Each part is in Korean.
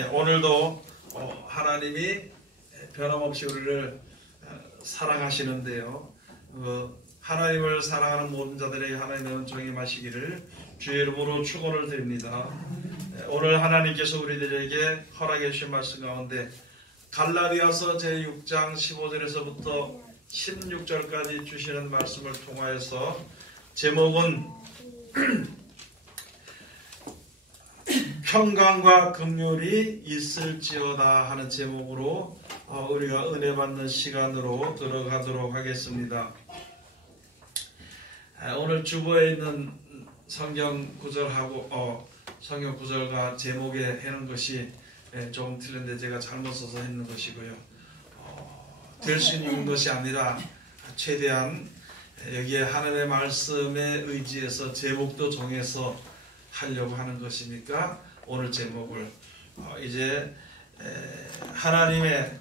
예, 오늘도 하나님이 변함없이 우리를 사랑하시는데요. 하나님을 사랑하는 모든 자들에게 하나님의 은총이 임하시기를 주의 이름으로 축원을 드립니다. 오늘 하나님께서 우리들에게 허락해 주신 말씀 가운데 갈라디아서 제6장 15절에서부터 16절까지 주시는 말씀을 통하여서 제목은 평강과 긍휼이 있을지어다 하는 제목으로 우리가 은혜 받는 시간으로 들어가도록 하겠습니다. 오늘 주보에 있는 성경 구절하고 성경 구절과 제목에 해놓은 것이 조금 틀린데 제가 잘못 써서 했는 것이고요. 될 수 있는 것이 아니라 최대한 여기에 하나님의 말씀에 의지해서 제목도 정해서 하려고 하는 것이니까 오늘 제목을 이제 하나님의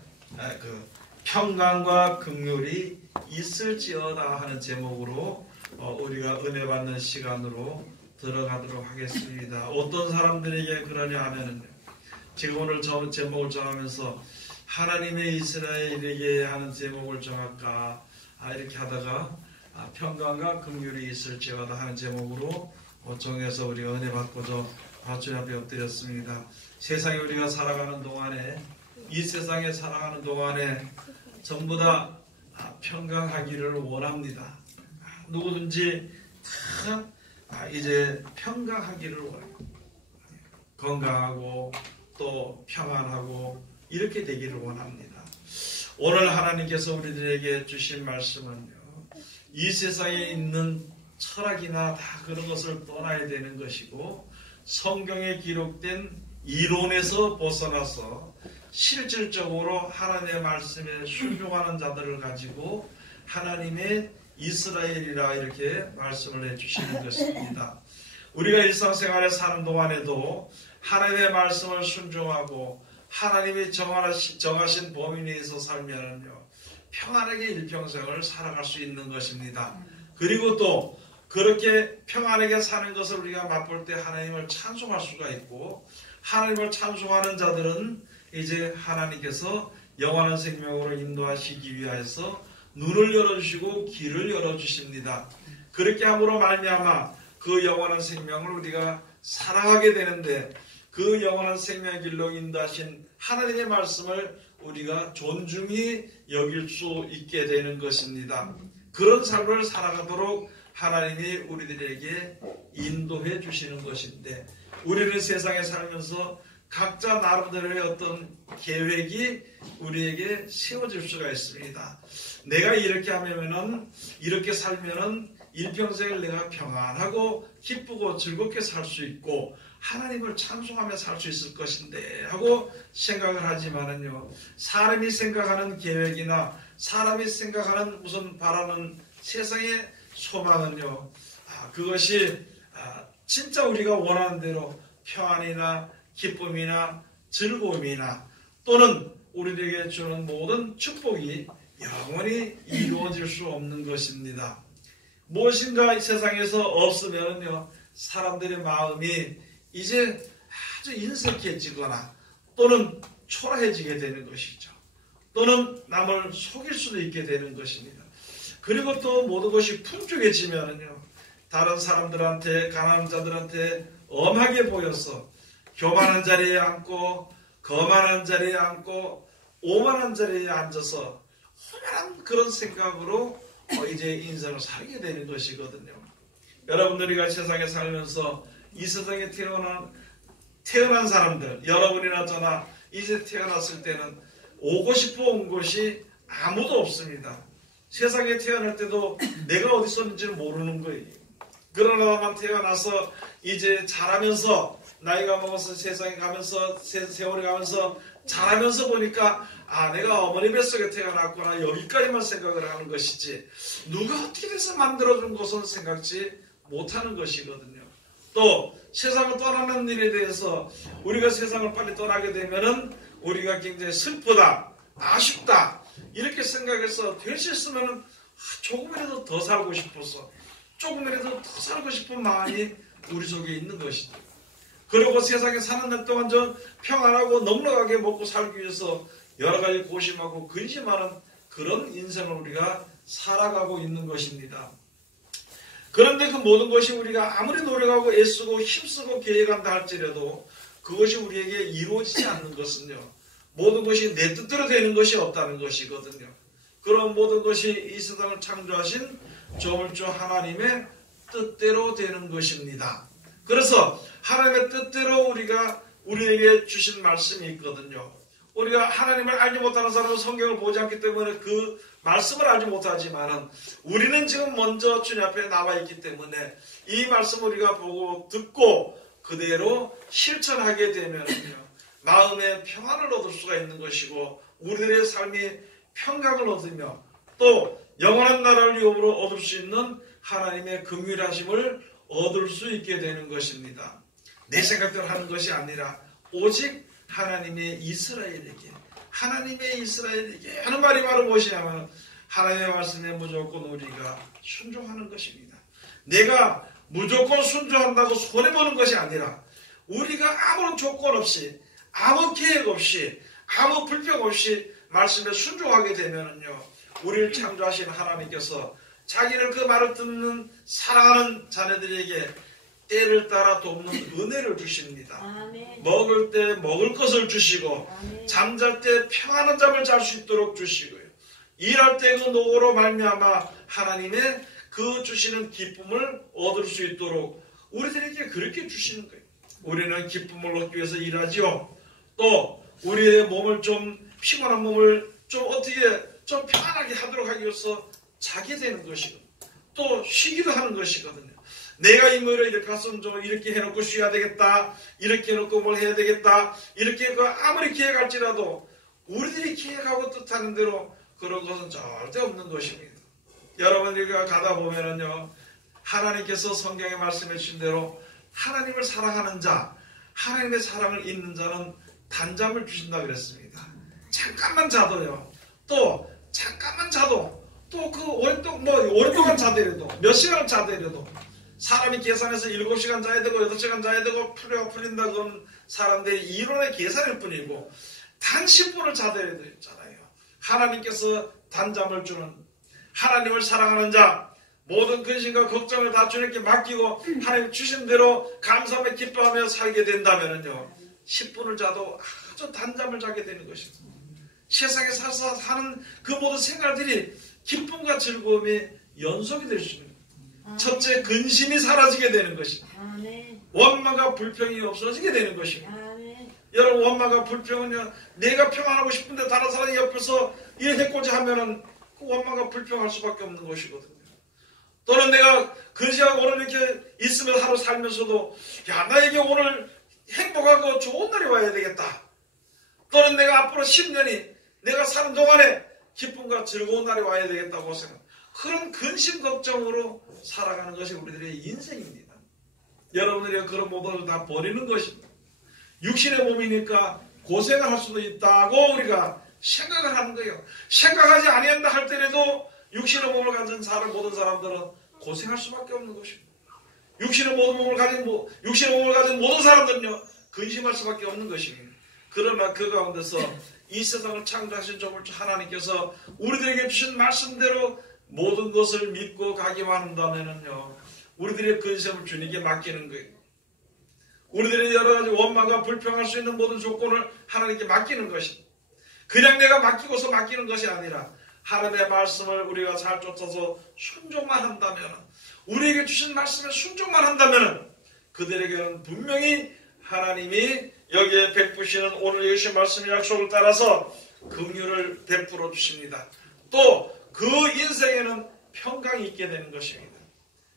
그 평강과 긍휼이 있을지어다 하는 제목으로 우리가 은혜 받는 시간으로 들어가도록 하겠습니다. 어떤 사람들에게 그러냐 하면은 지금 오늘 제목을 정하면서 하나님의 이스라엘에게 하는 제목을 정할까 이렇게 하다가 평강과 긍휼이 있을지어다 하는 제목으로 정해서 우리가 은혜 받고자 주님 앞에 엎드렸습니다. 세상에 우리가 살아가는 동안에 이 세상에 살아가는 동안에 전부 다 평강하기를 원합니다. 누구든지 다 이제 평강하기를 원해요. 건강하고 또 평안하고 이렇게 되기를 원합니다. 오늘 하나님께서 우리들에게 주신 말씀은요, 이 세상에 있는 철학이나 다 그런 것을 떠나야 되는 것이고 성경에 기록된 이론에서 벗어나서 실질적으로 하나님의 말씀에 순종하는 자들을 가지고 하나님의 이스라엘이라 이렇게 말씀을 해주시는 것입니다. 우리가 일상생활에 사는 동안에도 하나님의 말씀을 순종하고 하나님이 정하신 범위 내에서 살면은요, 평안하게 일평생을 살아갈 수 있는 것입니다. 그리고 또 그렇게 평안하게 사는 것을 우리가 맛볼 때 하나님을 찬송할 수가 있고, 하나님을 찬송하는 자들은 이제 하나님께서 영원한 생명으로 인도하시기 위하여서 눈을 열어주시고 길을 열어주십니다. 그렇게 함으로 말미암아 그 영원한 생명을 우리가 살아가게 되는데, 그 영원한 생명의 길로 인도하신 하나님의 말씀을 우리가 존중히 여길 수 있게 되는 것입니다. 그런 삶을 살아가도록 하나님이 우리들에게 인도해 주시는 것인데, 우리는 세상에 살면서 각자 나름대로의 어떤 계획이 우리에게 세워질 수가 있습니다. 내가 이렇게 하면은, 이렇게 살면은 일평생을 내가 평안하고 기쁘고 즐겁게 살 수 있고 하나님을 찬송하며 살 수 있을 것인데 하고 생각을 하지만은요, 사람이 생각하는 계획이나 사람이 생각하는 무슨 바라는 세상의 소망은요, 그것이 진짜 우리가 원하는 대로 평안이나 기쁨이나 즐거움이나 또는 우리에게 주는 모든 축복이 영원히 이루어질 수 없는 것입니다. 무엇인가 이 세상에서 없으면요, 사람들의 마음이 이제 아주 인색해지거나 또는 초라해지게 되는 것이죠. 또는 남을 속일 수도 있게 되는 것입니다. 그리고 또 모든 것이 풍족해지면요, 다른 사람들한테, 가난한 자들한테 엄하게 보여서 교만한 자리에 앉고 거만한 자리에 앉고 오만한 자리에 앉아서 허만한 그런 생각으로 이제 인생을 살게 되는 것이거든요. 여러분들이 세상에 살면서 이 세상에 태어난 사람들, 여러분이나 저나 이제 태어났을 때는 오고 싶어 온 곳이 아무도 없습니다. 세상에 태어날 때도 내가 어디 있었는지를 모르는 거예요. 그러나만 태어나서 이제 자라면서 나이가 먹어서 세상에 가면서 세월이 가면서 자라면서 보니까 내가 어머니 뱃속에 태어났구나, 여기까지만 생각을 하는 것이지 누가 어떻게 돼서 만들어준 것은 생각지 못하는 것이거든요. 또 세상을 떠나는 일에 대해서 우리가 세상을 빨리 떠나게 되면은 우리가 굉장히 슬프다, 아쉽다 이렇게 생각해서 될 수 있으면 조금이라도 더 살고 싶어서 조금이라도 더 살고 싶은 마음이 우리 속에 있는 것이죠. 그리고 세상에 사는 날 동안 좀 평안하고 넉넉하게 먹고 살기 위해서 여러 가지 고심하고 근심하는 그런 인생을 우리가 살아가고 있는 것입니다. 그런데 그 모든 것이 우리가 아무리 노력하고 애쓰고 힘쓰고 계획한다 할지라도 그것이 우리에게 이루어지지 않는 것은요, 모든 것이 내 뜻대로 되는 것이 없다는 것이거든요. 그런 모든 것이 이 세상을 창조하신 조물주 하나님의 뜻대로 되는 것입니다. 그래서 하나님의 뜻대로 우리에게 주신 말씀이 있거든요. 우리가 하나님을 알지 못하는 사람은 성경을 보지 않기 때문에 그 말씀을 알지 못하지만 우리는 지금 먼저 주님 앞에 나와 있기 때문에 이 말씀을 우리가 보고 듣고 그대로 실천하게 되면요, 마음의 평안을 얻을 수가 있는 것이고 우리들의 삶이 평강을 얻으며 또 영원한 나라를 유업으로 얻을 수 있는 하나님의 긍휼하심을 얻을 수 있게 되는 것입니다. 내 생각대로 하는 것이 아니라 오직 하나님의 이스라엘에게 하는 말이 바로 무엇이냐면 하나님의 말씀에 무조건 우리가 순종하는 것입니다. 내가 무조건 순종한다고 손해보는 것이 아니라 우리가 아무런 조건 없이 아무 계획 없이 아무 불평 없이 말씀에 순종하게 되면요, 우리를 창조하신 하나님께서 자기를 그 말을 듣는 사랑하는 자녀들에게 때를 따라 돕는 은혜를 주십니다. 아멘. 먹을 때 먹을 것을 주시고 아멘. 잠잘 때 평안한 잠을 잘 수 있도록 주시고요. 일할 때 그 노고로 말미암아 하나님의 그 주시는 기쁨을 얻을 수 있도록 우리들에게 그렇게 주시는 거예요. 우리는 기쁨을 얻기 위해서 일하지요. 또 우리의 몸을 좀 피곤한 몸을 좀 어떻게 좀 편안하게 하도록 하기 위해서 자게 되는 것이고 또 쉬기도 하는 것이거든요. 내가 임무를 이렇게 했으면 좀 이렇게 해놓고 쉬어야 되겠다, 이렇게 해놓고 뭘 해야 되겠다, 이렇게 아무리 계획할지라도 우리들이 계획하고 뜻하는 대로 그런 것은 절대 없는 것입니다. 여러분, 우리가 가다 보면은요, 하나님께서 성경에 말씀해 주신 대로 하나님을 사랑하는 자, 하나님의 사랑을 잊는 자는 단잠을 주신다 그랬습니다. 잠깐만 자도요, 또 잠깐만 자도 또 그 오랫동안 자더라도 몇 시간을 자더라도 사람이 계산해서 7시간 자야 되고 8시간 자야 되고 풀린다 그런 사람들이 이론의 계산일 뿐이고 단 10분을 자더라도 있잖아요. 하나님께서 단잠을 주는, 하나님을 사랑하는 자, 모든 근심과 걱정을 다 주님께 맡기고 하나님 주신 대로 감사하며 기뻐하며 살게 된다면요, 10분을 자도 아주 단잠을 자게 되는 것입니다. 세상에 살아서 사는 그 모든 생활들이 기쁨과 즐거움이 연속이 될 수 있는 거예요. 첫째, 근심이 사라지게 되는 것입니다. 원망과 불평이 없어지게 되는 것입니다. 여러분, 원망과 불평은요, 내가 평안하고 싶은데 다른 사람이 옆에서 이해했고자 하면은 그 원망과 불평할 수밖에 없는 것이거든요. 또는 내가 근심하고 오늘 이렇게 있으면 하루 살면서도 야, 나에게 오늘 행복하고 좋은 날이 와야 되겠다. 또는 내가 앞으로 10년이 내가 사는 동안에 기쁨과 즐거운 날이 와야 되겠다고 생각. 그런 근심 걱정으로 살아가는 것이 우리들의 인생입니다. 여러분들이 그런 모든 다 버리는 것입니다. 육신의 몸이니까 고생을 할 수도 있다고 우리가 생각을 하는 거예요. 생각하지 아니한다 할 때라도 육신의 몸을 가진 모든 사람들은 고생할 수밖에 없는 것입니다. 육신의 몸을 가진 모든 사람들은요, 근심할 수밖에 없는 것입니다. 그러나 그 가운데서 이 세상을 창조하신 조물주 하나님께서 우리들에게 주신 말씀대로 모든 것을 믿고 가기만 한다면요, 우리들의 근심을 주님께 맡기는 거예요. 우리들의 여러 가지 원망과 불평할 수 있는 모든 조건을 하나님께 맡기는 것입니다. 그냥 내가 맡기고서 맡기는 것이 아니라 하나님의 말씀을 우리가 잘 쫓아서 순종만 한다면, 우리에게 주신 말씀에 순종만 한다면 그들에게는 분명히 하나님이 여기에 베푸시는 오늘 주신 말씀의 약속을 따라서 긍휼을 베풀어 주십니다. 또 그 인생에는 평강이 있게 되는 것입니다.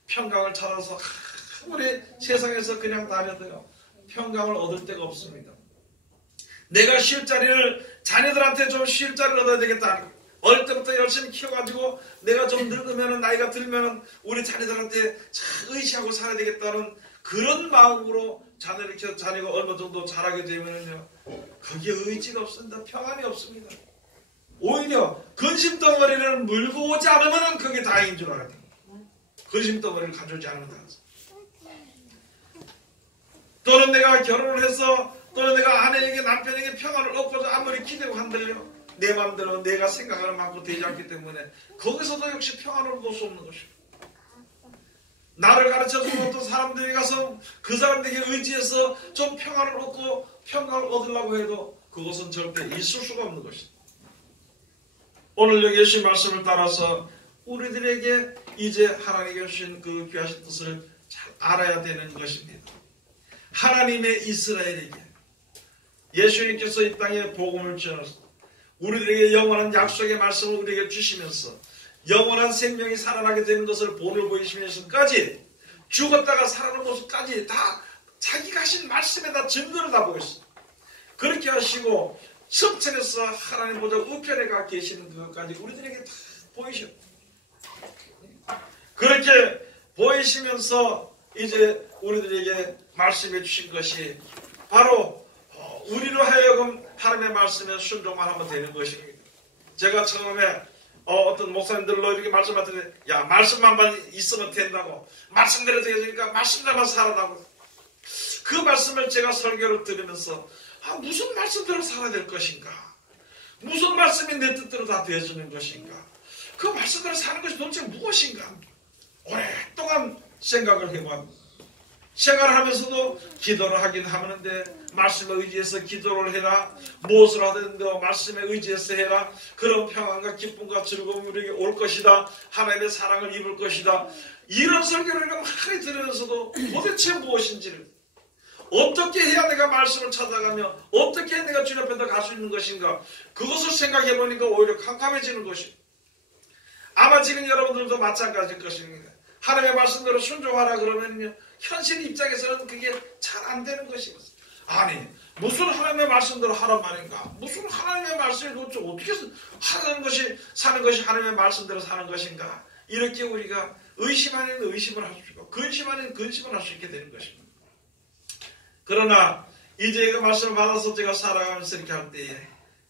평강을 찾아서 우리 세상에서 그냥 다녀도요, 평강을 얻을 데가 없습니다. 내가 쉴 자리를, 자녀들한테 좀 쉴 자리를 얻어야 되겠다. 어릴 때부터 열심히 키워가지고 내가 좀 늙으면, 나이가 들면 우리 자녀들한테 의지하고 살아야 되겠다는 그런 마음으로 자녀를 키워, 자녀가 얼마 정도 자라게 되면요, 거기에 의지가 없습니다. 평안이 없습니다. 오히려 근심덩어리를 물고 오지 않으면 그게 다행인 줄 알아야 됩니다. 근심덩어리를 가져오지 않으면 다행입니다. 또는 내가 결혼을 해서 또는 내가 아내에게 남편에게 평안을 얻고자 아무리 기대고 한들요 내 마음대로 내가 생각하는 만큼 되지 않기 때문에 거기서도 역시 평안을 얻을 수 없는 것입니다. 나를 가르쳐주는 어떤 사람들이 가서 그 사람들에게 의지해서 좀 평안을 얻고 평안을 얻으려고 해도 그것은 절대 있을 수가 없는 것입니다. 오늘 여기 예수의 말씀을 따라서 우리들에게 이제 하나님께 주신 그 귀하신 뜻을 잘 알아야 되는 것입니다. 하나님의 이스라엘에게 예수님께서 이 땅에 복음을 전하셔서 우리들에게 영원한 약속의 말씀을 우리에게 주시면서 영원한 생명이 살아나게 되는 것을 본을 보이시면서까지 죽었다가 살아나는 모습까지 다 자기가 하신 말씀에다 증거를 다 보였어요. 그렇게 하시고 성천에서 하나님 보좌 우편에 가 계시는 것까지 우리들에게 다 보이셨어요. 그렇게 보이시면서 이제 우리들에게 말씀해 주신 것이 바로 우리로 하여금 하나님의 말씀에 순종만 하면 되는 것입니다. 제가 처음에 어떤 목사님들로 이렇게 말씀하던데 야 말씀만 있으면 된다고 말씀대로 되니까 말씀대로만 살아나고 그 말씀을 제가 설교를 들으면서 무슨 말씀대로 살아야 될 것인가 무슨 말씀이 내 뜻대로 다 되어지는 것인가 그 말씀대로 사는 것이 도대체 무엇인가 오랫동안 생각을 해봤습니다. 생각을 하면서도 기도를 하긴 하는데 말씀에 의지해서 기도를 해라 무엇을 하든 말씀에 의지해서 해라 그런 평안과 기쁨과 즐거움이 우리에게 올 것이다 하나님의 사랑을 입을 것이다 이런 설교를 많이 들으면서도 도대체 무엇인지를 어떻게 해야 내가 말씀을 찾아가며 어떻게 해야 내가 주님 앞에 갈 수 있는 것인가 그것을 생각해 보니까 오히려 캄캄해지는 것입니다. 아마 지금 여러분들도 마찬가지일 것입니다. 하나님의 말씀대로 순종하라 그러면요 현실 입장에서는 그게 잘 안 되는 것입니다. 아니 무슨 하나님의 말씀대로 하란 말인가 무슨 하나님의 말씀을 도대체 어떻게 하는 것이 사는 것이 하나님의 말씀대로 사는 것인가 이렇게 우리가 의심 아닌 의심을 할 수 있고 근심 아닌 근심을 할 수 있게 되는 것입니다. 그러나 이제 그 말씀을 받아서 제가 살아가면서 이렇게 할 때에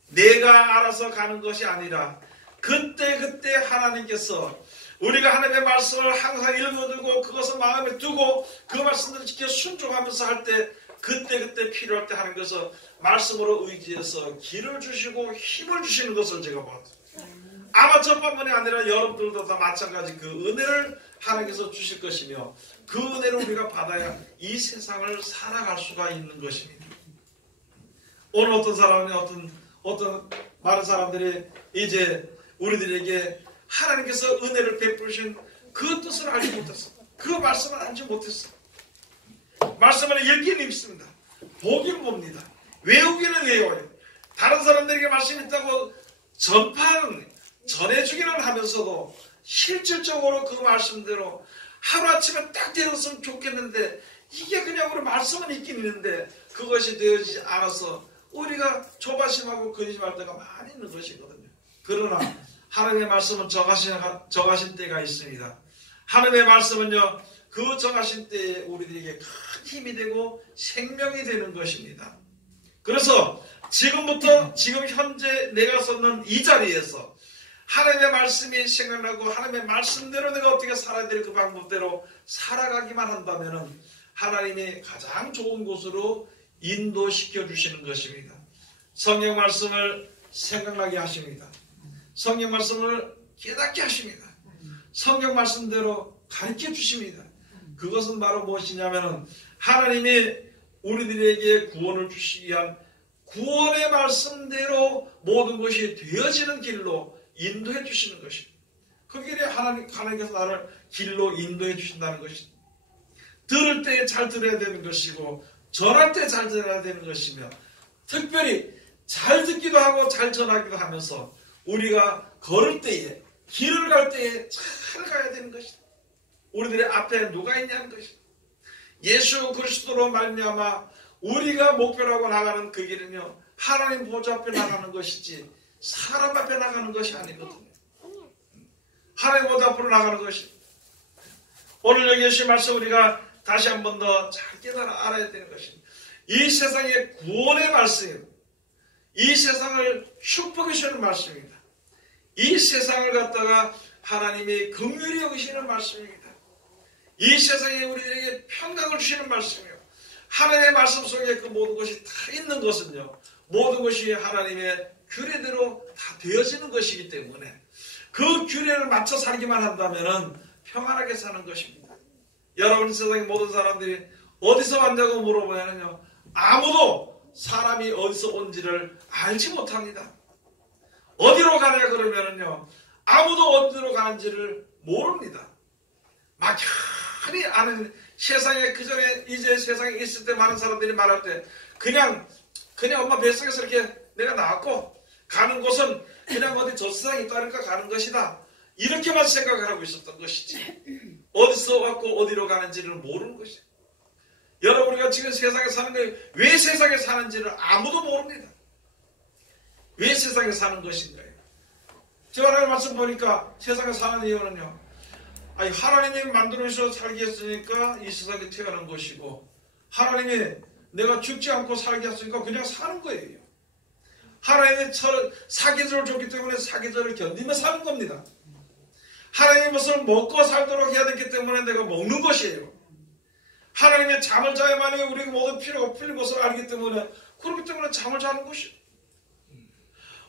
내가 알아서 가는 것이 아니라 그때 하나님께서 우리가 하나님의 말씀을 항상 읽어두고 그것을 마음에 두고 그 말씀들을 지켜 순종하면서 할 때 그때 필요할 때 하나님께서 말씀으로 의지해서 길을 주시고 힘을 주시는 것을 제가 봤어요. 아마 저뿐만이 아니라 여러분들도 다 마찬가지 그 은혜를 하나님께서 주실 것이며 그 은혜를 우리가 받아야 이 세상을 살아갈 수가 있는 것입니다. 오늘 어떤 사람이 어떤 많은 사람들이 이제 우리들에게 하나님께서 은혜를 베푸신 그 뜻을 알지 못했어. 그 말씀을 알지 못했어. 말씀을 읽기는 읽습니다. 보긴 봅니다. 외우기는 외워요. 다른 사람들에게 말씀이 있다고 전해주기는 하면서도 실질적으로 그 말씀대로 하루아침에 딱 되었으면 좋겠는데 이게 그냥 우리 말씀은 있긴 있는데 그것이 되어지지 않아서 우리가 조바심하고 근심할 때가 많이 있는 것이거든요. 그러나 하나님의 말씀은 정하신 때가 있습니다. 하나님의 말씀은요 그 정하신 때에 우리들에게 큰 힘이 되고 생명이 되는 것입니다. 그래서 지금부터 지금 현재 내가 섰는 이 자리에서 하나님의 말씀이 생각나고 하나님의 말씀대로 내가 어떻게 살아야 될 그 방법대로 살아가기만 한다면 하나님이 가장 좋은 곳으로 인도시켜 주시는 것입니다. 성경 말씀을 생각나게 하십니다. 성경 말씀을 깨닫게 하십니다. 성경 말씀대로 가르쳐 주십니다. 그것은 바로 무엇이냐면 하나님이 우리들에게 구원을 주시기 위한 구원의 말씀대로 모든 것이 되어지는 길로 인도해 주시는 것입니다. 그 길에 하나님께서 나를 길로 인도해 주신다는 것입니다. 들을 때 잘 들어야 되는 것이고 전할 때 잘 전해야 되는 것이며 특별히 잘 듣기도 하고 잘 전하기도 하면서 우리가 걸을 때에 길을 갈 때에 잘 가야 되는 것입니다. 우리들의 앞에 누가 있냐는 것입니다. 예수 그리스도로 말미암아 우리가 목표로 하고 나가는 그 길은요 하나님 보좌 앞에 나가는 것이지 사람 앞에 나가는 것이 아니거든요. 하나님 보좌 앞으로 나가는 것이 오늘 여기 예수의 말씀 우리가 다시 한 번 더 잘 깨달아 알아야 되는 것입니다. 이 세상의 구원의 말씀입니다. 이 세상을 축복해 주시는 말씀입니다. 이 세상을 갖다가 하나님이 긍휼히 여기시는 말씀입니다. 이 세상에 우리들에게 평강을 주시는 말씀이에요. 하나님의 말씀 속에 그 모든 것이 다 있는 것은요, 모든 것이 하나님의 규례대로 다 되어지는 것이기 때문에 그 규례를 맞춰 살기만 한다면 평안하게 사는 것입니다. 여러분, 세상의 모든 사람들이 어디서 왔냐고 물어보면요, 아무도 사람이 어디서 온지를 알지 못합니다. 어디로 가냐 그러면요, 아무도 어디로 가는지를 모릅니다. 막연히 아는, 세상에 그전에 이제 세상에 있을 때 많은 사람들이 말할 때 그냥 엄마 뱃속에서 이렇게 내가 나왔고 가는 곳은 그냥 어디 저 세상에 있다니까 가는 것이다, 이렇게만 생각을 하고 있었던 것이지 어디서 왔고 어디로 가는지를 모르는 것이에요. 여러분, 우리가 지금 세상에 사는 거예요. 왜 세상에 사는지를 아무도 모릅니다. 왜 세상에 사는 것인가요? 제가 하나님 말씀 보니까 세상에 사는 이유는요, 아니, 하나님이 만들어주셔서 살게 했으니까 이 세상에 태어난 것이고, 하나님이 내가 죽지 않고 살게 했으니까 그냥 사는 거예요. 하나님이 사계절을 줬기 때문에 사계절을 견디며 사는 겁니다. 하나님이 무엇을 먹고 살도록 해야 되기 때문에 내가 먹는 것이에요. 하나님의 잠을 자야만이 우리 모든 필요가 풀린 것을 알기 때문에, 그렇기 때문에 잠을 자는 것이에요.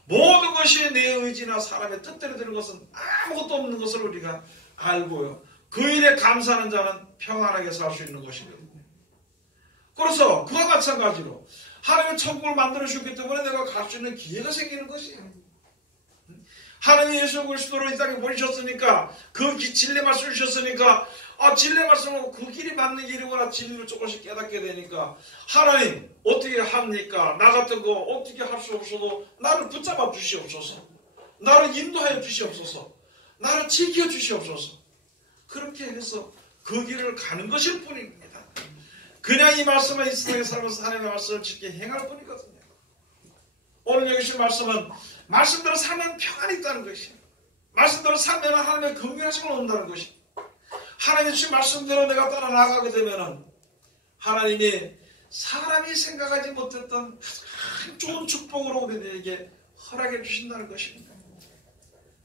모든 것이 내 의지나 사람의 뜻대로 되는 것은 아무것도 없는 것을 우리가 알고요, 그 일에 감사하는 자는 평안하게 살 수 있는 것이거든요. 그래서 그와 마찬가지로 하나님이 천국을 만들어 주셨기 때문에 내가 갈 수 있는 기회가 생기는 것이에요. 하나님이 예수 그리스도를 이 땅에 보내셨으니까, 그 진리 말씀을 주셨으니까, 진리 말씀은 그 길이 맞는 길이구나, 진리를 조금씩 깨닫게 되니까, 하나님 어떻게 합니까? 나 같은 거 어떻게 할 수 없어도 나를 붙잡아 주시옵소서, 나를 인도하여 주시옵소서, 나를 지켜 주시옵소서. 그렇게 해서 그 길을 가는 것일 뿐입니다. 그냥 이 말씀은 이 세상에 살면서 하나님의 말씀을 지켜 행할 뿐이거든요. 오늘 여기 주신 말씀은 말씀대로 살면 평안이 있다는 것이에요. 말씀대로 살면 하나님의 긍휼하심을 얻는다는 것이에요. 하나님이 주신 말씀대로 내가 따라 나가게 되면 하나님이 사람이 생각하지 못했던 참 좋은 축복으로 우리에게 허락해 주신다는 것입니다.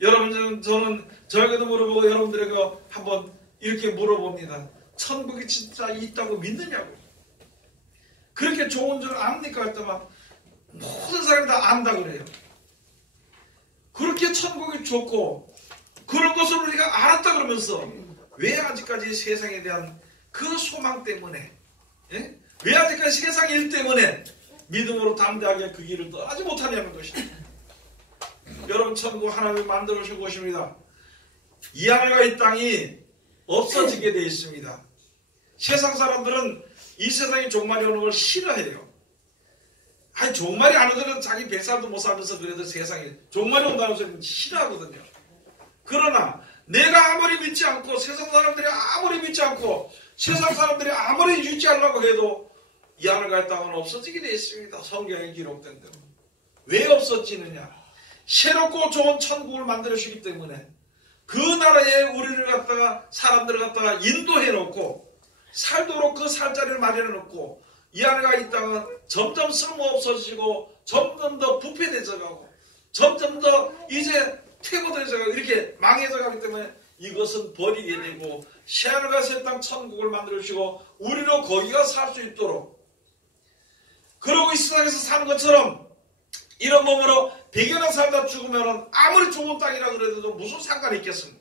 여러분, 저는 저에게도 물어보고 여러분들에게 한번 이렇게 물어봅니다. 천국이 진짜 있다고 믿느냐고. 그렇게 좋은 줄 압니까? 했더니 모든 사람이 다 안다 그래요. 그렇게 천국이 좋고 그런 것을 우리가 알았다 그러면서 왜 아직까지 세상에 대한 그 소망 때문에, 왜 아직까지 세상 일 때문에 믿음으로 담대하게 그 길을 떠나지 못하냐는 것입니다. 여러분, 천국 하나님이 만들어 주신 곳입니다. 이 하늘과 이 땅이 없어지게 되어 있습니다. 세상 사람들은 이 세상에 종말이 오는 걸 싫어해요. 아니, 종말이 안 오더라도 자기 100살도 못 살면서 그래도 세상에 종말이 온다는 소리는 싫어하거든요. 그러나 내가 아무리 믿지 않고, 세상 사람들이 아무리 믿지 않고, 세상 사람들이 아무리 유지하려고 해도 이 하늘과 이 땅은 없어지게 되어 있습니다. 성경에 기록된 대로. 왜 없어지느냐? 새롭고 좋은 천국을 만들어 주기 때문에 그 나라에 우리를 갖다가, 사람들을 갖다가 인도해 놓고 살도록 그 살 자리를 마련해 놓고, 이 하늘과 이 땅은 점점 쓸모없어지고 점점 더 부패되져 가고 점점 더 이제 퇴보되져 가고 이렇게 망해져 가기 때문에 이것은 버리게 되고, 새하늘과 새 땅 천국을 만들어 주시고 우리로 거기가 살 수 있도록, 그러고 이 세상에서 사는 것처럼 이런 몸으로 100여 년 살다 죽으면 아무리 좋은 땅이라 그래도 무슨 상관이 있겠습니까?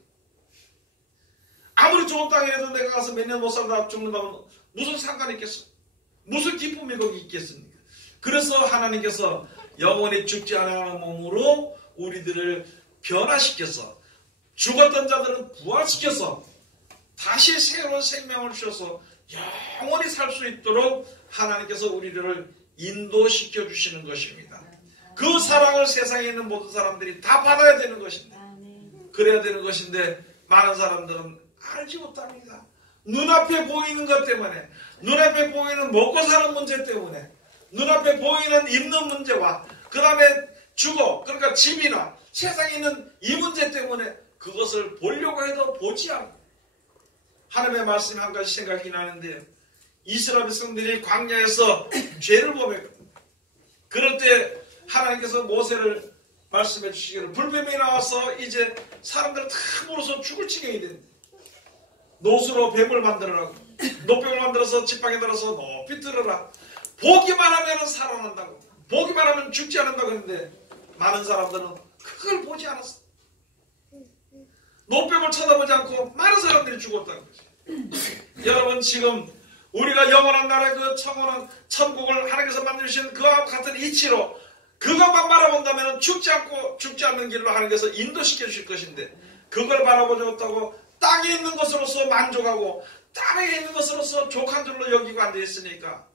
아무리 좋은 땅이라도 내가 가서 몇 년 못 살다 죽는다면 무슨 상관이 있겠습니까? 무슨 기쁨이 거기 있겠습니까? 그래서 하나님께서 영원히 죽지 않는 몸으로 우리들을 변화시켜서, 죽었던 자들은 부활시켜서 다시 새로운 생명을 주셔서 영원히 살 수 있도록 하나님께서 우리를 인도시켜 주시는 것입니다. 그 사랑을 세상에 있는 모든 사람들이 다 받아야 되는 것인데, 그래야 되는 것인데 많은 사람들은 알지 못합니다. 눈앞에 보이는 것 때문에, 눈앞에 보이는 먹고 사는 문제 때문에, 눈앞에 보이는 입는 문제와 그 다음에 주거, 그러니까 집이나 세상에 있는 이 문제 때문에 그것을 보려고 해도 보지 않고, 하나님의 말씀이 한 가지 생각이 나는데요, 이스라엘 백성들이 광야에서 죄를 범했거든요. 그럴 때 하나님께서 모세를 말씀해 주시기를, 불뱀이 나와서 이제 사람들을 다 물어서 죽을 지경이 된다. 노수로 뱀을 만들어라고. 노뱀을 만들어서 지팡이 들어서 높이 들어라. 보기만 하면 살아난다고. 보기만 하면 죽지 않는다고 했는데 많은 사람들은 그걸 보지 않았어. 노뱀을 쳐다보지 않고 많은 사람들이 죽었다는 거지. 여러분, 지금 우리가 영원한 나라의 그 청원한 천국을 하나님께서 만드신 그와 같은 이치로 그것만 바라본다면 죽지 않는 길로 하나님께서 인도시켜 주실 것인데, 그걸 바라보지 못하고 땅에 있는 것으로서 만족하고 땅에 있는 것으로서 족한 줄로 여기고 앉아있으니까,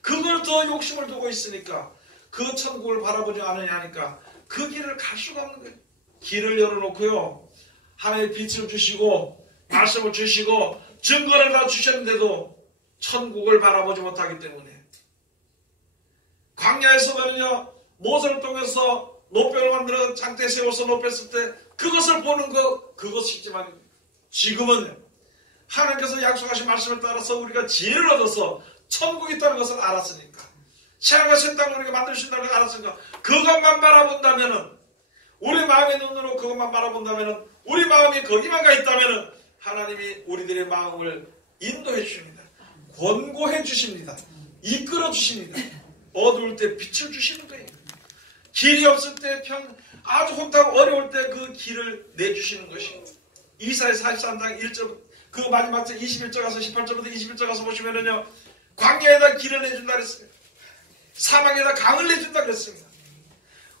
그걸 더 욕심을 두고 있으니까 그 천국을 바라보지 않으냐 하니까 그 길을 갈 수가 없는 거예요. 길을 열어놓고요, 하나님의 빛을 주시고 말씀을 주시고 증거를 다 주셨는데도 천국을 바라보지 못하기 때문에, 광야에서는요 모세를 통해서 노뼈를 만들어 장대에 세워서 높였을 때 그것을 보는 그것이지만, 지금은 하나님께서 약속하신 말씀을 따라서 우리가 지혜를 얻어서 천국이 있다는 것을 알았으니까, 새하늘과 새 땅을 우리가 만드신다는 걸 알았으니까, 그것만 바라본다면은, 우리 마음의 눈으로 그것만 바라본다면은, 우리 마음이 거기만 가 있다면은 하나님이 우리들의 마음을 인도해 주십니다. 권고해 주십니다. 이끌어 주십니다. 어두울 때 빛을 주시는 거예요. 길이 없을 때 아주 혼탁하고 어려울 때 그 길을 내주시는 것입니다. 이사야 43장 1절, 그 마지막 절 21절 가서 18절부터 21절 가서 보시면은요, 광야에다 길을 내준다 그랬습니다. 사막에다 강을 내준다 그랬습니다.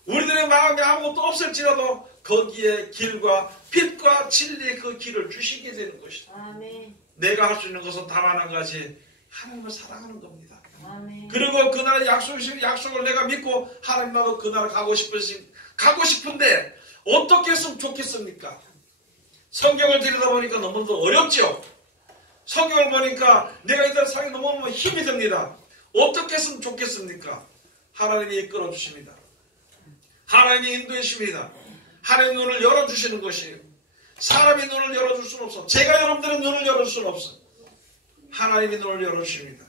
우리들의 마음에 아무것도 없을지라도 거기에 길과 빛과 진리의 그 길을 주시게 되는 것이다. 아멘. 내가 할 수 있는 것은 다만 한 가지, 하나님을 사랑하는 겁니다. 아멘. 그리고 그 나라의 약속을 내가 믿고 하나님 나도 그 나라 가고 싶은데 어떻게 했으면 좋겠습니까? 성경을 들여다보니까 너무도 어렵죠. 성경을 보니까 내가 이들 살기 너무 힘이 듭니다. 어떻게 했으면 좋겠습니까? 하나님이 이끌어 주십니다. 하나님이 인도해 주십니다. 하나님의 눈을 열어주시는 것이에요. 사람이 눈을 열어줄 수는 없어. 제가 여러분들의 눈을 열어줄 수는 없어. 하나님이 눈을 열어주십니다.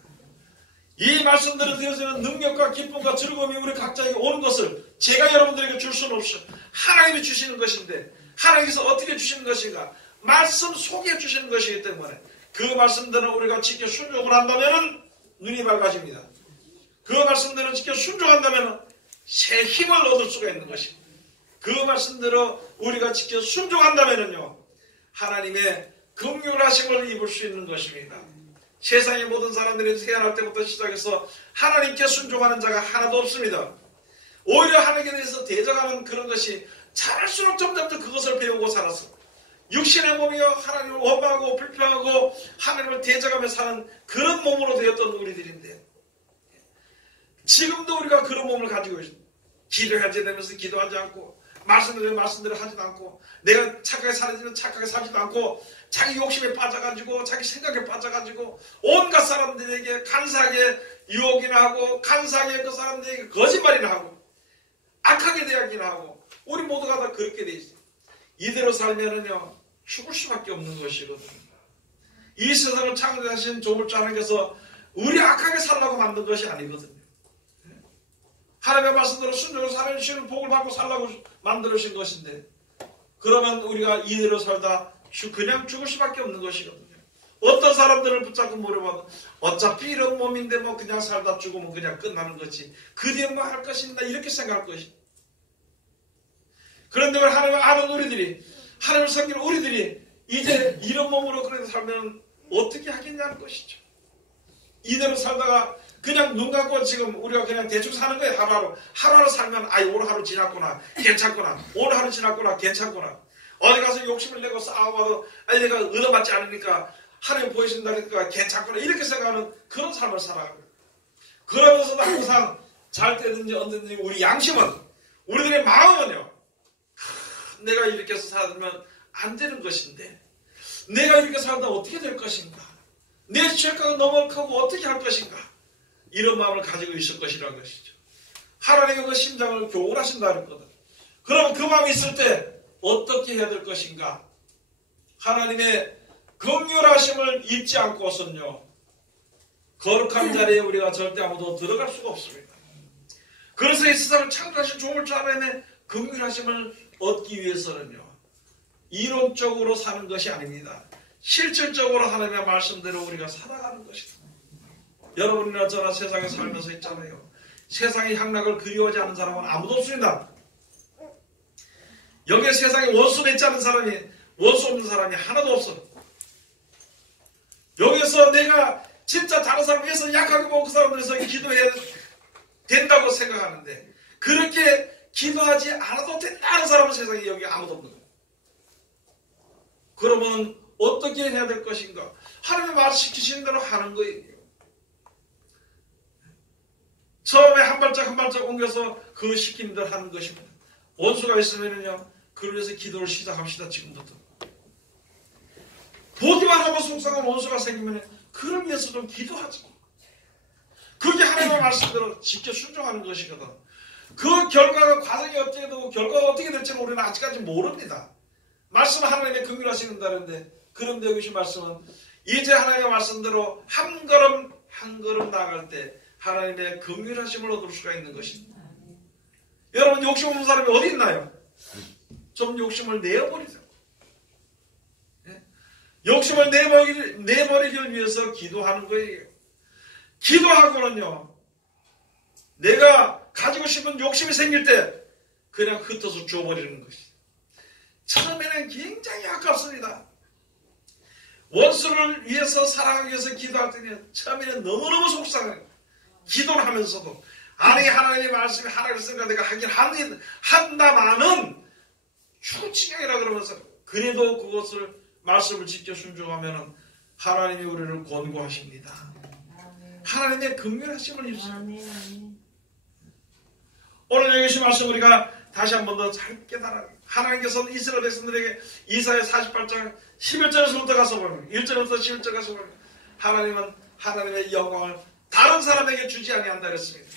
이 말씀들을 들어주는 능력과 기쁨과 즐거움이 우리 각자에게 오는 것을 제가 여러분들에게 줄 수는 없어요. 하나님이 주시는 것인데, 하나님께서 어떻게 주시는 것인가? 말씀 속에 주시는 것이기 때문에 그 말씀들은 우리가 지켜 순종을 한다면 눈이 밝아집니다. 그 말씀들을 지켜 순종한다면 새 힘을 얻을 수가 있는 것입니다. 그 말씀대로 우리가 지켜 순종한다면요, 하나님의 긍휼하심을 입을 수 있는 것입니다. 세상의 모든 사람들이 태어날 때부터 시작해서 하나님께 순종하는 자가 하나도 없습니다. 오히려 하나님께 대해서 대적하는 그런 것이 자랄수록 점점 더 그것을 배우고 살았어. 육신의 몸이요, 하나님을 원망하고 불평하고 하나님을 대적하며 사는 그런 몸으로 되었던 우리들인데, 지금도 우리가 그런 몸을 가지고 있습니다. 기도하지 되면서 기도하지 않고, 말씀대로 하지도 않고, 내가 착하게 살아지면 착하게 살지도 않고, 자기 욕심에 빠져가지고, 자기 생각에 빠져가지고, 온갖 사람들에게 간사하게 유혹이나 하고, 간사하게 그 사람들에게 거짓말이나 하고, 악하게 대하기나 하고, 우리 모두가 다 그렇게 돼 있어요. 이대로 살면은요, 죽을 수밖에 없는 것이거든요. 이 세상을 창조하신 조물주 하나님께서 우리 악하게 살라고 만든 것이 아니거든요. 하나님의 말씀대로 순종을 살아주시는 복을 받고 살라고 만들어주신 것인데, 그러면 우리가 이대로 살다 그냥 죽을 수밖에 없는 것이거든요. 어떤 사람들을 붙잡고 물어봐도 어차피 이런 몸인데 뭐 그냥 살다 죽으면 그냥 끝나는 거지, 그 뒤에 뭐 할 것인가 이렇게 생각할 것이. 그런데 하나님을 아는 우리들이, 하나님을 섬기는 우리들이 이제 이런 몸으로 그래도 살면 어떻게 하겠냐는 것이죠. 이대로 살다가 그냥 눈 감고 지금 우리가 그냥 대충 사는 거예요. 하루하루 살면 오늘 하루 지났구나, 괜찮구나, 오늘 하루 지났구나, 괜찮구나. 어디 가서 욕심을 내고 싸워봐도 내가 얻어맞지 않으니까 하나님 보이신다니까 괜찮구나, 이렇게 생각하는 그런 삶을 살아가요. 그러면서도 항상 잘 때든지 언제든지 우리 양심은, 우리들의 마음은요, 내가 이렇게 해서 살면 안 되는 것인데, 내가 이렇게 살다 어떻게 될 것인가, 내 죄가가 너무 크고 어떻게 할 것인가, 이런 마음을 가지고 있을 것이라는 것이죠. 하나님의 그 심장을 교훈하신다 그랬거든. 그럼 그 마음이 있을 때 어떻게 해야 될 것인가? 하나님의 긍휼하심을 입지 않고선요, 거룩한 자리에 우리가 절대 아무도 들어갈 수가 없습니다. 그래서 이 세상을 창조하신 조물주 하나님의 긍휼하심을 얻기 위해서는요, 이론적으로 사는 것이 아닙니다. 실질적으로 하나님의 말씀대로 우리가 살아가는 것이다. 여러분이나 저나 세상에 살면서 있잖아요. 세상의 향락을 그리워하지 않는 사람은 아무도 없습니다. 여기에 세상에 원수 맺지 않는 사람이, 원수 없는 사람이 하나도 없어. 여기서 내가 진짜 다른 사람 위해서 약하게 보고 그 사람을 위해서 기도해야 된다고 생각하는데, 그렇게 기도하지 않아도 된다는 사람은 세상에 여기 아무도 없는 거예요. 그러면 어떻게 해야 될 것인가? 하나님의 말시키시는 대로 하는 거예요. 처음에 한 발짝 한 발짝 옮겨서 그 시키는 대로 하는 것입니다. 원수가 있으면요, 그를 위해서 기도를 시작합시다. 지금부터. 보기만 하고 속상한 원수가 생기면 그를 위해서 좀 기도하지. 그게 하나님의 말씀대로 지켜 순종하는 것이거든. 그 결과가, 과정이 어떻게 되고 결과가 어떻게 될지는 우리는 아직까지 모릅니다. 말씀은 하나님의 긍휼하시는다는데, 그런데 여기서 말씀은 이제 하나님의 말씀대로 한 걸음 한 걸음 나아갈 때 하나님의 긍휼하심을 얻을 수가 있는 것입니다. 여러분, 욕심 없는 사람이 어디 있나요? 좀 욕심을 내어버리죠. 욕심을 내버리기 위해서 기도하는 거예요. 기도하고는요, 내가 가지고 싶은 욕심이 생길 때 그냥 흩어서 줘버리는 것이죠. 처음에는 굉장히 아깝습니다. 원수를 위해서 사랑하기 위해서 기도할 때는 처음에는 너무너무 속상해요. 기도를 하면서도 아니, 하나님의 말씀이 하나님 쓰니까 내가 하긴 한다마는 충칭이라 그러면서 그래도 그것을 말씀을 지켜 순종하면 하나님이 우리를 권고하십니다. 하나님의 긍휼하심을 입습니다. 오늘 여기 말씀 우리가 다시 한 번 더 잘 깨달아요. 하나님께서는 이스라엘 백성들에게 이사야 48장 11절에서부터 가서 보면 1절부터 11절 가서 보면 하나님은 하나님의 영광을 다른 사람에게 주지 아니한다 그랬습니다.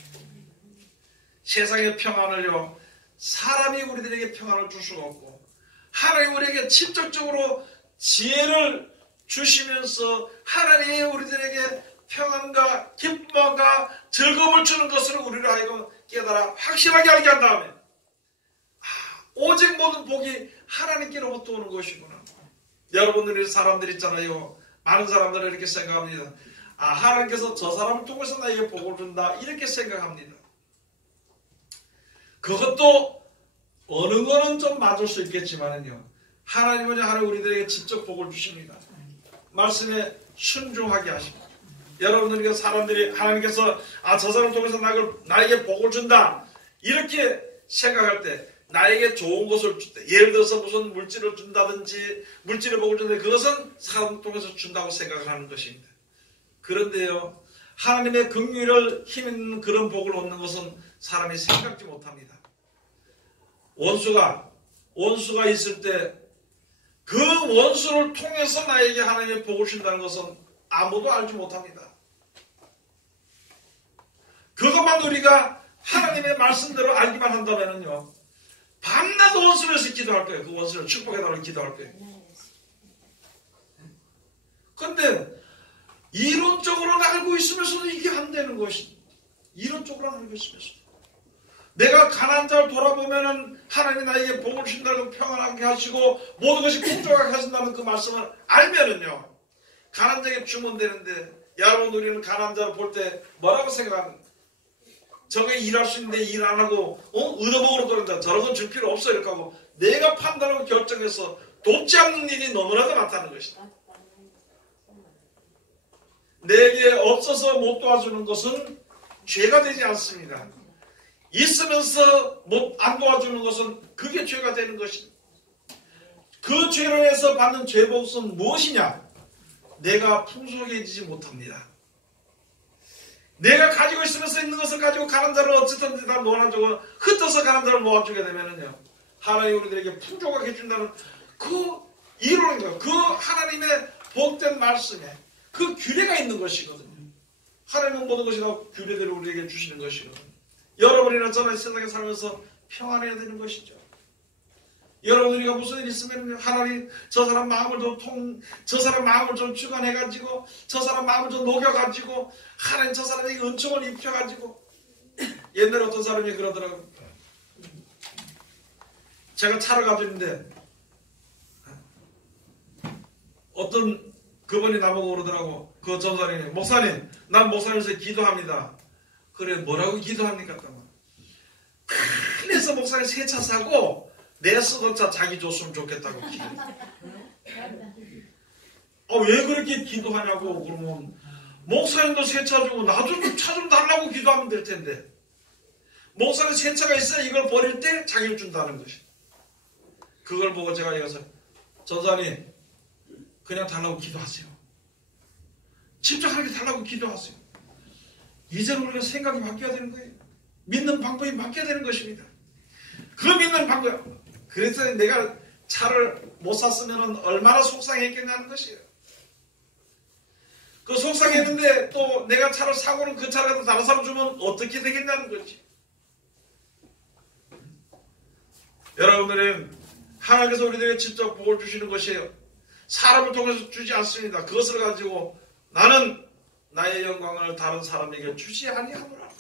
세상의 평안을요, 사람이 우리들에게 평안을 줄 수가 없고, 하나님 우리에게 직접적으로 지혜를 주시면서 하나님이 우리들에게 평안과 기쁨과 즐거움을 주는 것을 우리를 하여금 깨달아 확실하게 알게 한 다음에, 오직 모든 복이 하나님께로부터 오는 것이구나. 여러분들이 사람들 있잖아요. 많은 사람들은 이렇게 생각합니다. 하나님께서 저 사람을 통해서 나에게 복을 준다, 이렇게 생각합니다. 그것도 어느 거는 좀 맞을 수 있겠지만은요, 하나님은 하나님 우리들에게 직접 복을 주십니다. 말씀에 순종하게 하십니다. 여러분들에게 사람들이 하나님께서 저 사람을 통해서 나에게 복을 준다, 이렇게 생각할 때 나에게 좋은 것을 줄 때, 예를 들어서 무슨 물질을 준다든지 물질의 복을 준다든지 그것은 사람을 통해서 준다고 생각을 하는 것입니다. 그런데요, 하나님의 긍휼을 힘있는 그런 복을 얻는 것은 사람이 생각지 못합니다. 원수가 있을 때 그 원수를 통해서 나에게 하나님의 복을 준다는 것은 아무도 알지 못합니다. 그것만 우리가 하나님의 말씀대로 알기만 한다면요, 밤낮 원수를 위해서 기도할 거예요. 그 원수를 축복해달라고 기도할 거예요. 그런데 이론적으로는 알고 있으면서도 이게 안 되는 것입니다. 이론적으로는 알고 있으면서도. 내가 가난한 자를 돌아보면은 하나님이 나에게 복을 주신다고 평안하게 하시고 모든 것이 풍족하게 하신다는 그 말씀을 알면은요, 가난한 자에게 주면 되는데, 여러분, 우리는 가난한 자를 볼 때 뭐라고 생각합니까? 저게 일할 수 있는데 일 안 하고 얻어먹으러 돌린다, 저런 건 줄 필요 없어, 이렇게 하고 내가 판단하고 결정해서 돕지 않는 일이 너무나도 많다는 것이다. 내게 없어서 못 도와주는 것은 죄가 되지 않습니다. 있으면서 안 도와주는 것은 그게 죄가 되는 것입니다. 그 죄로 해서 받는 죄복은 무엇이냐? 내가 풍족해지지 못합니다. 내가 가지고 있으면서 있는 것을 가지고 가난한 자를 어쨌든 다 놓아주고 흩어서 가난한 자를 모아주게 되면은요, 하나님 우리들에게 풍족하게 해준다는 그 이론인가요? 그 하나님의 복된 말씀에 그 규례가 있는 것이거든요. 하나님은 모든 것이 다 규례대로 우리에게 주시는 것이거든요. 여러분이나 저나 세상에 살면서 평안해야 되는 것이죠. 여러분, 우리가 무슨 일 있으면 하나님 저 사람 마음을 좀 주관해가지고 저 사람 마음을 좀 녹여가지고 하나님 저 사람에게 은총을 입혀가지고. 옛날에 어떤 사람이 그러더라고요. 제가 차를 가지고 있는데 어떤 그분이 나보고 그러더라고. 그 전사님이 목사님, 난 목사님에서 기도합니다. 그래 뭐라고 기도합니까? 큰에서 목사님 새 차 사고 내 쓰던 차 자기 줬으면 좋겠다고 기도해. 왜 그렇게 기도하냐고. 그러면 목사님도 새 차 주고 나도 차 좀 달라고 기도하면 될 텐데 목사님 새 차가 있어야 이걸 버릴 때 자기를 준다는 것이. 그걸 보고 제가 여기서 전사님 그냥 달라고 기도하세요. 집중하게 달라고 기도하세요. 이제는 우리가 생각이 바뀌어야 되는 거예요. 믿는 방법이 바뀌어야 되는 것입니다. 그 믿는 방법. 그래서 내가 차를 못 샀으면 얼마나 속상했겠냐는 것이에요. 그 속상했는데 또 내가 차를 사고는 그 차를 다른 사람 주면 어떻게 되겠냐는 거지. 여러분들은 하나님께서 우리들에게 직접 복을 주시는 것이에요. 사람을 통해서 주지 않습니다. 그것을 가지고 나는 나의 영광을 다른 사람에게 주지 아니하노라.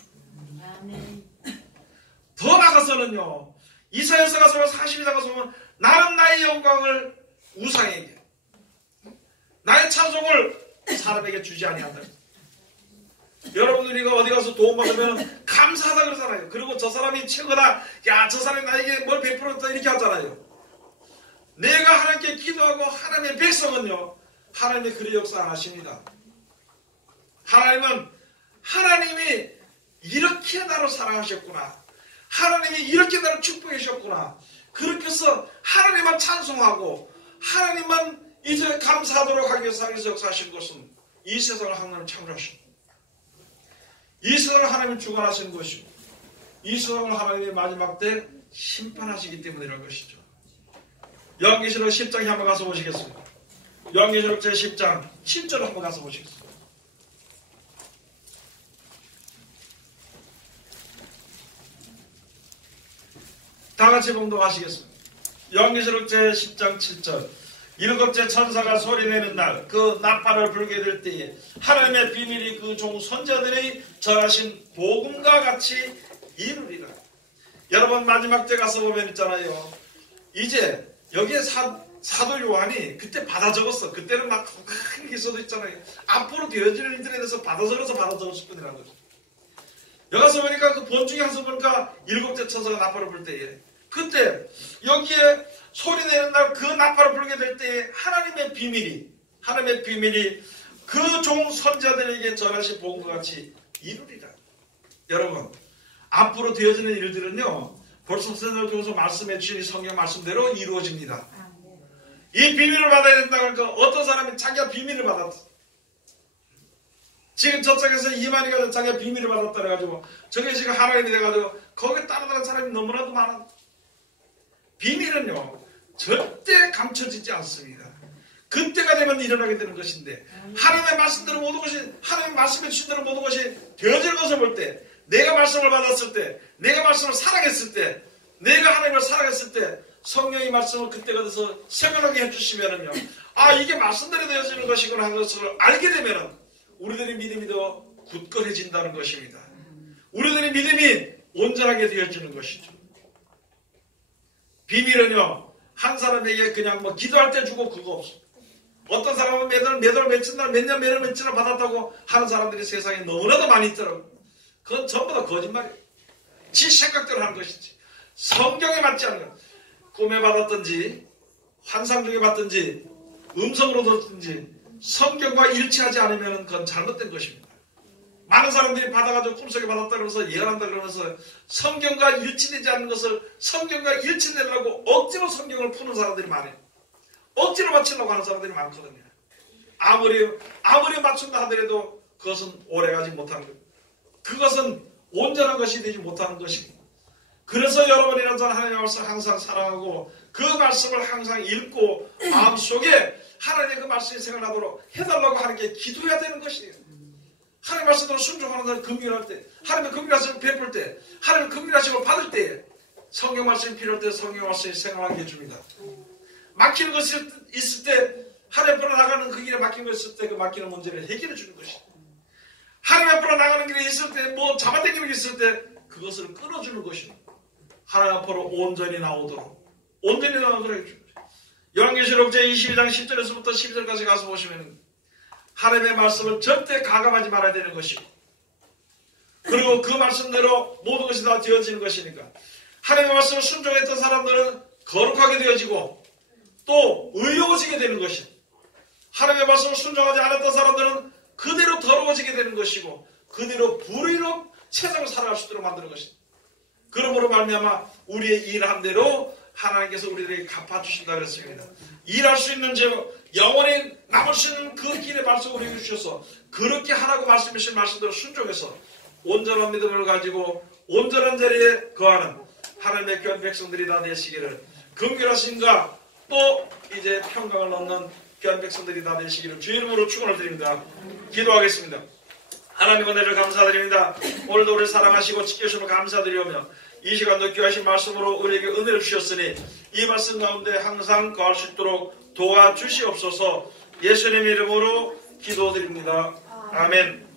더 나가서는요. 이사야서 가서 42장 가서 보면 나는 나의 영광을 우상에게 나의 찬송을 사람에게 주지 아니한다. 여러분들이 어디 가서 도움받으면 감사하다 그러잖아요. 그리고 저 사람이 최고다. 야, 저 사람이 나에게 뭘 베풀었다 이렇게 하잖아요. 내가 하나님께 기도하고 하나님의 백성은요. 하나님의 그리 역사 안 하십니다. 하나님은 하나님이 이렇게 나를 사랑하셨구나. 하나님이 이렇게 나를 축복해 주셨구나. 그렇게 해서 하나님만 찬송하고 하나님만 이제 감사하도록 하기 위해서 하나님께서 역사하신 것은 이 세상을 하나님 창조하신 이 세상을 하나님이 주관하시는 것이고 이 세상을 하나님이 마지막 때 심판하시기 때문이라는 것이죠. 요한계시록 10장에 한번 가서 보시겠습니다. 요한계시록 제10장 7절을 한번 가서 보시겠습니다. 다같이 봉독하시겠습니다. 요한계시록 제10장 7절. 일곱째 천사가 소리내는 날 그 나팔을 불게 될 때에 하나님의 비밀이 그 종 선자들이 전하신 복음과 같이 이루리라. 여러분 마지막 때 가서 보면 있잖아요. 이제 여기에 사도 요한이 그때 받아 적었어. 그때는 막 큰 기소도 있잖아요. 앞으로 되어질 일들에 대해서 받아 적었을 뿐이라는 거죠. 여기 가서 보니까 그 본중에 가서 보니까 일곱째 천사가 나팔을 불 때에 그때 여기에 소리내는 날 그 나팔을 불게 될 때에 하나님의 비밀이 그 종 선자들에게 전하신 복음과 같이 이루리라. 여러분 앞으로 되어지는 일들은요 벌써 선생님을 통해서 말씀해 주신 성경 말씀대로 이루어집니다. 이 비밀을 받아야 된다고 하니까 어떤 사람이 자기가 비밀을 받았어. 지금 저쪽에서 이만희가 자기가 비밀을 받았다 그래가지고 저게 지금 하나님이 돼가지고 거기에 따라다니는 사람이 너무나도 많아. 비밀은요 절대 감춰지지 않습니다. 그때가 되면 일어나게 되는 것인데 하나님의 말씀대로 모든 것이 하나님의 말씀해 주신 대로 모든 것이 되어질 것을 볼 때 내가 말씀을 받았을 때 내가 말씀을 사랑했을 때 내가 하나님을 사랑했을 때 성령의 말씀을 그때가 돼서 생각하게 해주시면은요 이게 말씀대로 되어지는 것이구나 하는 것을 알게 되면은 우리들의 믿음이 더 굳건해진다는 것입니다. 우리들의 믿음이 온전하게 되어지는 것이죠. 비밀은요 한 사람에게 그냥 기도할 때 주고 그거 없어. 어떤 사람은 매달 며칠 날 몇 년 며칠 날 받았다고 하는 사람들이 세상에 너무나도 많이 있더라고요. 그건 전부 다 거짓말이에요. 지 생각대로 하는 것이지 성경에 맞지 않는 것. 꿈에 받았든지 환상 중에 받든지 음성으로 들었든지 성경과 일치하지 않으면 그건 잘못된 것입니다. 많은 사람들이 받아가지고 꿈속에 받았다 그러면서 예언한다 그러면서 성경과 일치되지 않는 것을 성경과 일치되려고 억지로 성경을 푸는 사람들이 많아요. 억지로 맞추려고 하는 사람들이 많거든요. 아무리 맞춘다 하더라도 그것은 오래가지 못하는 겁니다. 그것은 온전한 것이 되지 못하는 것입니다. 그래서 여러분이나 저는 하나님의 말씀을 항상 사랑하고 그 말씀을 항상 읽고 마음속에 하나님의 그 말씀이 생각나도록 해달라고 하는 게 기도해야 되는 것이에요. 하나님의 말씀으로 순종하는 사람이 금일할 때 하나님의 금일하심을 베풀 때 하나님의 금일하심을 받을 때 성경 말씀이 필요할 때 성경 말씀이 생각나게 해줍니다. 막히는 것이 있을 때 하나님 앞으로 나가는 그 길에 막힌 것이 있을 때 그 막히는 문제를 해결해 주는 것이다. 하나님 앞으로 나가는 길에 있을 때 잡아당기는 게 있을 때 그것을 끊어주는 것입니다. 하나님 앞으로 온전히 나오도록 해주는 것입니다. 요한계시록 제22장 10절에서부터 12절까지 가서 보시면 하나님의 말씀을 절대 가감하지 말아야 되는 것이고, 그리고 그 말씀대로 모든 것이 다 되어지는 것이니까 하나님의 말씀을 순종했던 사람들은 거룩하게 되어지고 또 의로워지게 되는 것이고, 하나님의 말씀을 순종하지 않았던 사람들은 그대로 더러워지게 되는 것이고 그대로 불의로 세상을 살아갈 수 있도록 만드는 것입니다. 그러므로 말미암아 우리의 일한 대로 하나님께서 우리들에게 갚아주신다 그랬습니다. 일할 수 있는 영원히 남을 수 있는 그 길의 말씀을 우리에게 주셔서 그렇게 하라고 말씀하신 말씀대로 순종해서 온전한 믿음을 가지고 온전한 자리에 거하는 하나님의 귀한 백성들이 다 되시기를, 긍휼하신가 또 이제 평강을 얻는 귀한 백성들이 다 되시기를 주의 이름으로 축원을 드립니다. 기도하겠습니다. 하나님 은혜를 감사드립니다. 오늘도 우리를 사랑하시고 지켜주시면 감사드리오며 이 시간도 귀하신 말씀으로 우리에게 은혜를 주셨으니 이 말씀 가운데 항상 거할 수 있도록 도와주시옵소서. 예수님의 이름으로 기도드립니다. 아멘.